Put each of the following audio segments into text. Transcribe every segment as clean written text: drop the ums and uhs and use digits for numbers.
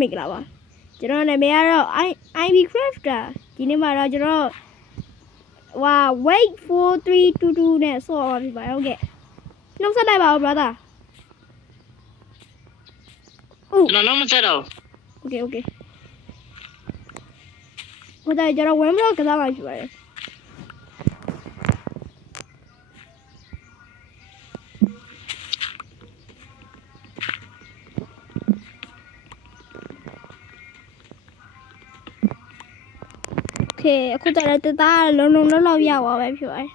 မိကလာပါကျွန်တော်နာမည်ကတော့ IB Crafter ဒီနေ့မှာတော့ကျွန်တော်ဝါ wait 4322နဲ့ဆော့ရပါပြီပါဟုတ်ကဲ့နှုတ်ဆက်လိုက်ပါဦး brother ကျွန်တော်မဆက်တော့ okay ဟိုဒါကျွန်တော်ဝမ်းမလို့ကစားမှရှိပါတယ်အခုတည်းတသားလုံးလောက်ရပါပဲဖြစ်ပါတယ်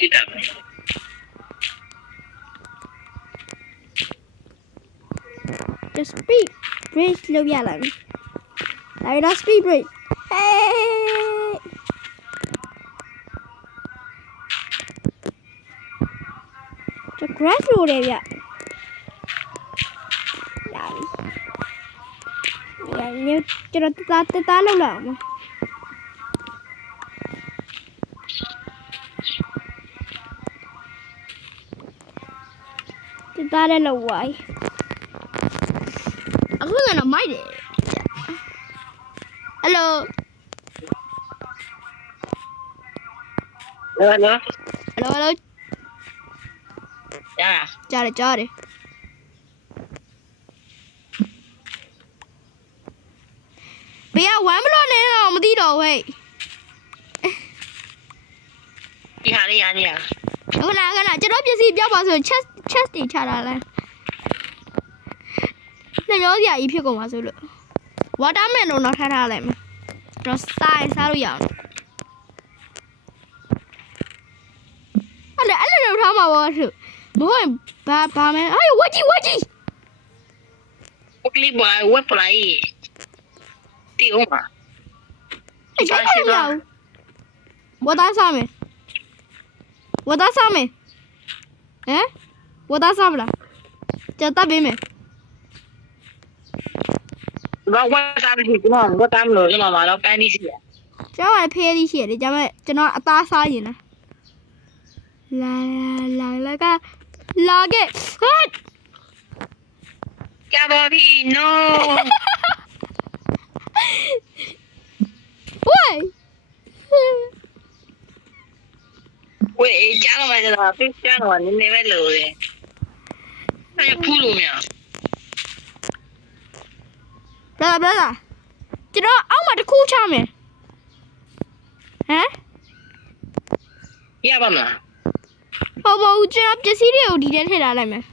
တိတာပဲ just speed bridge လောက်ရလာပြီဒါရ speed bridge hey ကျ grass road ရဲ့ဗျရပြီကျွန်တော်တသားလောက်လာအောင်တသားလည်းလောက်ဝိုင်းအခုကတော့မိုက်တယ် hello ဟယ်လို ကြားတယ်ဘေးကဝမ်းမလို့နေတော့မသိတော့ဟဲ့ဒီဟာလေးရနေရ ခဏကျွန်တော်ပစ္စည်းပြောက်ပါဆို chest တွေချတာလဲနှမျောစရာကြီးဖြစ်ကုန်ပါဆိုလို့ watermelon တော့ထားလိုက်မယ်ကျွန်တော်စားလို့ရအောင်အဲ့လိုထားမှာပါဆိုဘိုးဘာမဲအေးဝကြီးဝက်ကလေးဘာဝက်ပလိုက်တီအောင်ပါအဲ့ဒါရအောင်ဝတ်သားစားမယ်ဟမ်ဝတ်သားစားမလားကျန်တပ်ပေးမယ်ဘာဝတ်သားမရှိကျွန်တော်ဝတ်သားမလို့ကျွန်တော်မှာတော့ပန်းလေးရှိတယ်ကျွန်တော်ဖေးလေးရှိတယ်ဒါပေမဲ့ကျွန်တော်အသားစားရင်လာကလာခဲ့ဟဲ့ကြပါပြီ no ဝေးကြားလို့မရတော့ဖိကြားတော့နည်းနည်းပဲလို့တယ်အဲ့ဖူးလို့မရbrother ကျွန်တော်အောက်မှာတစ်ခုချမယ်ဟမ်ရပါမလားဟုတ်ကျွန်တော်ပစ္စည်းတွေကိုဒီထဲထည့်ထားလိုက်မယ်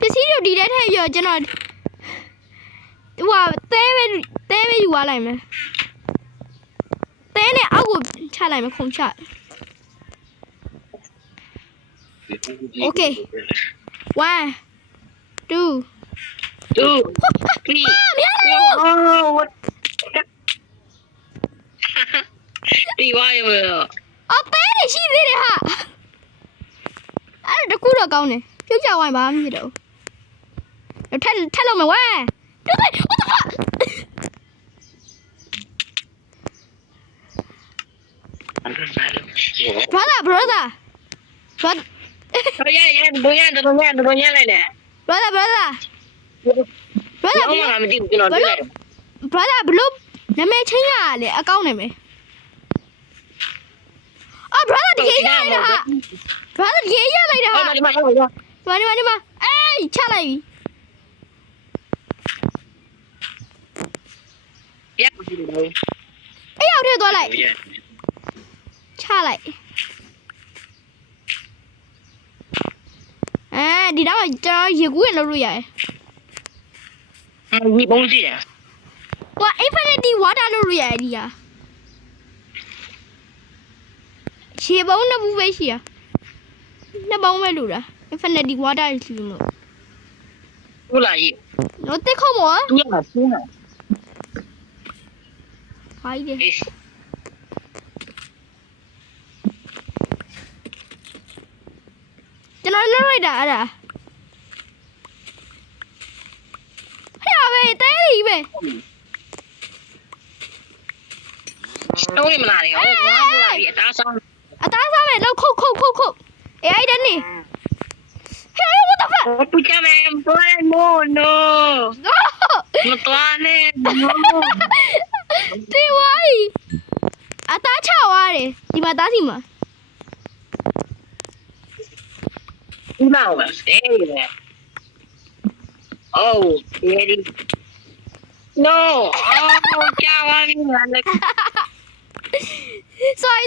ပစ္စည်းတွေကိုဒီထဲထည့်ပြီးတော့ကျွန်တော်သဲပဲယူသွားလိုက်မယ်သဲနဲ့အောက်ကိုချလိုက်မယ်ခုံချokay 1 2 3what ဒီဝါရမအသေးနေရှိသေးတယ်ဟာအဲ့ဒါတခုတော့ကောင်းတယ်ပြုတ်ကြဝိုင်းပါမဖြစ်တော့ထက်လို့မယ်ဝဲတူတယ် what the fuck brother ရလိုက်တယ် brother မသိဘူးကျွန်တော်တွေ့လိုက် brother ဘလို့နာမည်ချင်းရလေအကောင့်နာမည်brother တကယ်ရလိုက်တာဟာ brother တကယ်ရလိုက်တာဟာဒီမှာအေးချလိုက်ပြီအေးရောက်ထဲသွားလိုက်ချလိုက်ဒီတော့ကျွန်တော်ရေကူးရင်လုပ်လို့ရတယ်ဒီပုံးရှိတယ်infinity water လုပ်လို့ရတယ်ဒီဟာခြေပုံးနှစ်ဘူးပဲရှိရနှစ်ပုံးပဲလို့လား infinity water ရှိလို့ဟုတ်လားကြီးတော့တက်ခုံးမောတူရမှာဆင်းတာဟိုင်းတယ်ကျွန်တော်လုပ်လိုက်တာအဲ့ဒါဟဲ့ပဲတဲကြီးပဲတော့မလာရောဘာပို့လာပြီအသားစားမယ်လောက်ခုတ်အေးအဲ့ဒါနေ不加没不爱摸 no， 我多呢 no， တေးဝိုင်းအသားချသွားတယ်ဒီမှာသားစီမှာ 你妈我谁呢？哦，ready。No， 哦，加完你完了。 sorry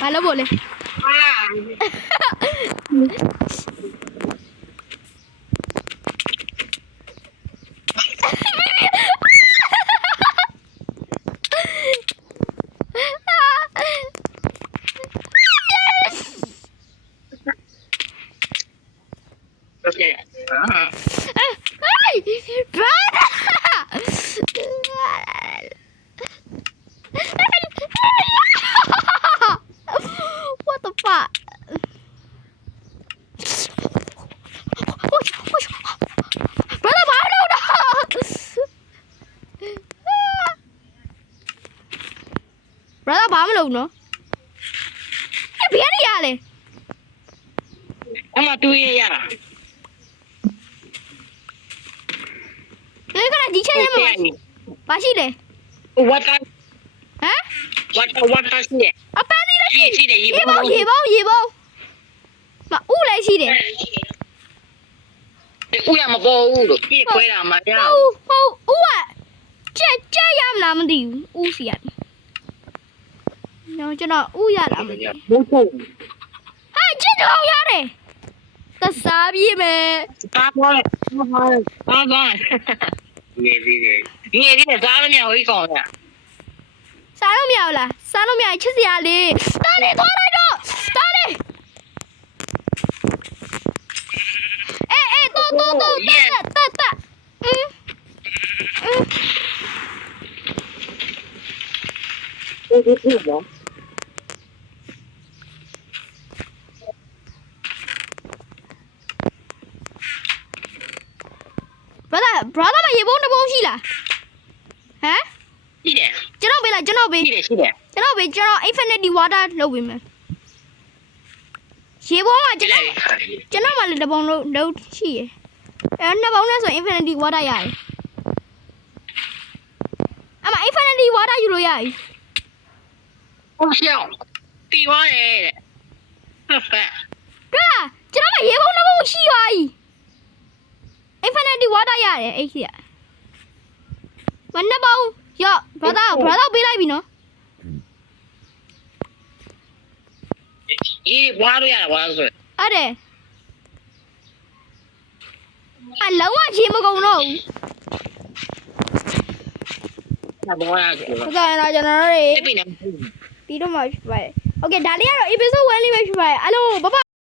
ဘာလို့બોલે 啊， OK， 啊， what the fuck brother ဘာလို့တော့ brother ဘာမလုပ်နော်ဘယ်နေရလဲ 我嘛对呀。 ဒီကနေ့ဒီချက်ရမှာဘာရှိလဲ 我他 ဟမ် 我他是的， အပန်းသေးလည်းရှိ 是的， ရေပေါင်းမဥလည်းရှိတယ် 乌呀么包乌了，一回来嘛呀。 ဟုတ်ဥကကြက်ရမလားမသိဘူးဥစီရနော်ကျွန်တော်ဥရလားမသိဘူး 不错， ဟာကြက်တော့ရတယ်သစားပြေးမယ် 打包了，打包了。你这啥都没有一搞的， စားလို့မရဘူးလားစားလို့မရချစ်စရာလေးတားလေသွားလိုက်တော့တားလေအေးတော့တက်不是不行。 brother မရေပုံးတစ်ပုံးရှိလားဟမ် 是的， ကျွန်တော်ပေးလားကျွန်တော်ပေး 是的，是的， ကျွန်တော်ပေးကျွန်တော် infinity water လုပ်ပေးမယ်ရေပုံးကကျွန်တော်မှလည်းတစ်ပုံးလုပ်ရှိရယ်နှစ်ပုံးနဲ့ဆို infinity water ရတယ်အမ infinity water ယူလို့ရပြီ 不笑，地方人，呵呵， တွေ့လားကျွန်တော်မှရေပုံးတစ်ပုံးရှိသွားပြီ infinity water ရတယ်အဲ့ဒီကမနှစ်ပုံးရော့ brother ပေးလိုက်ပြီနော် 你挖都呀，挖是， အဲ့တယ်အလုံးဝရေမကုန်တော့ဘူး 那不挖去了， ဆိုတော့ကျွန်တော်တို့ 这边呢。 ပြီးတော့မှဖြစ်ပါတယ် okay ဒါလေးကတော့ episode 1လေးပဲဖြစ်ပါတယ်အားလုံးဘဘ